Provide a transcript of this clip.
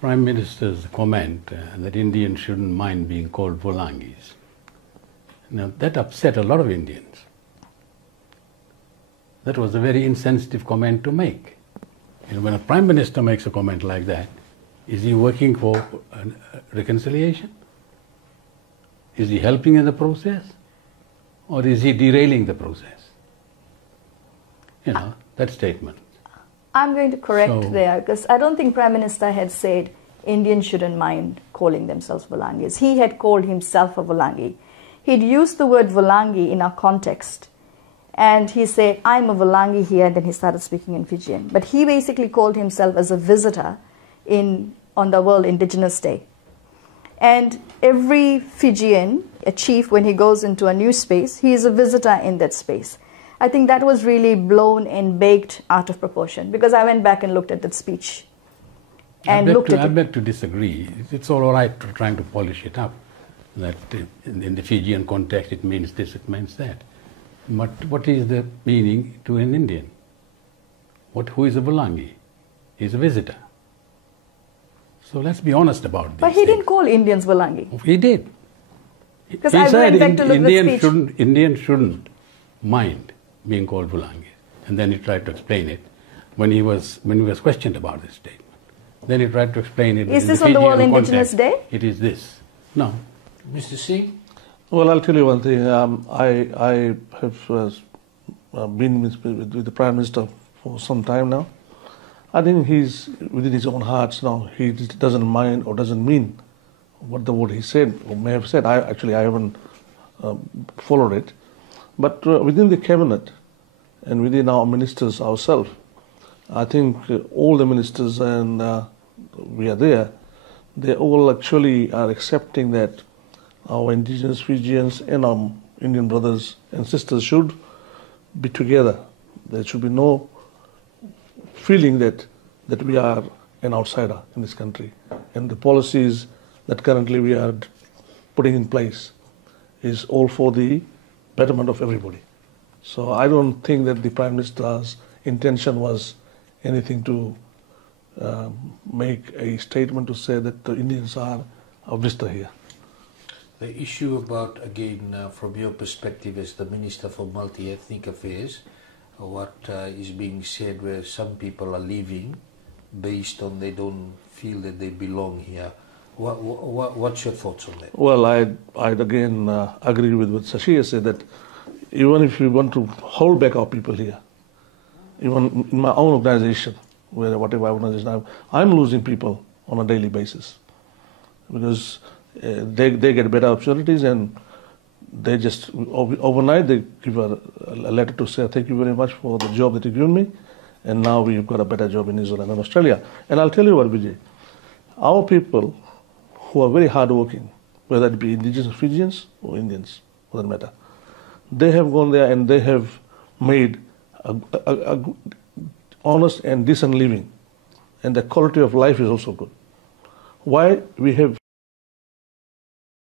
Prime Minister's comment that Indians shouldn't mind being called Vulagis. Now that upset a lot of Indians. That was a very insensitive comment to make. And when a Prime Minister makes a comment like that, is he working for reconciliation? Is he helping in the process? Or is he derailing the process? You know, that statement. I'm going to correct there, because I don't think Prime Minister had said Indians shouldn't mind calling themselves Vulagis. He had called himself a Vulagi. He'd used the word Vulagi in our context. And he said, I'm a Vulagi here, and then he started speaking in Fijian. But he basically called himself as a visitor on the World Indigenous Day. And every Fijian, a chief, when he goes into a new space, he is a visitor in that space. I think that was really blown and baked out of proportion, because I went back and looked at that speech. I beg to disagree. It's all right trying to polish it up. That in the Fijian context it means this, it means that. But what is the meaning to an Indian? Who is a Vulagi? He's a visitor. So let's be honest about this. But he didn't call Indians Vulagi. He did. Because I went back to look at the speech. Indians shouldn't mind being called Vulagi. And then he tried to explain it when he was questioned about this statement. Then he tried to explain it. Is this on the World Indigenous Day? It is this. No. Mr. Singh? Well, I'll tell you one thing. I have been with the Prime Minister for some time now. I think he's within his own heart now. He doesn't mind or doesn't mean what the word he said or may have said. I haven't followed it. But within the cabinet and within our ministers ourselves, I think all the ministers and we are there, they all actually are accepting that our indigenous Fijians and our Indian brothers and sisters should be together. There should be no feeling that we are an outsider in this country. And the policies that currently we are putting in place is all for the betterment of everybody. So I don't think that the Prime Minister's intention was anything to make a statement to say that the Indians are a visitor here. The issue about, again, from your perspective as the Minister for Multi-Ethnic Affairs, what is being said where some people are leaving based on they don't feel that they belong here. What's your thoughts on that? Well, I'd again agree with what Sashi has said, that even if we want to hold back our people here, even in my own organization, whatever organization I'm losing people on a daily basis, because they get better opportunities, and they just overnight they give a letter to say thank you very much for the job that you've given me, and now we've got a better job in New Zealand and Australia. And I'll tell you what, Vijay, our people who are very hardworking, whether it be indigenous Fijians or Indians, for that matter, they have gone there and they have made a honest and decent living, and the quality of life is also good. Why we have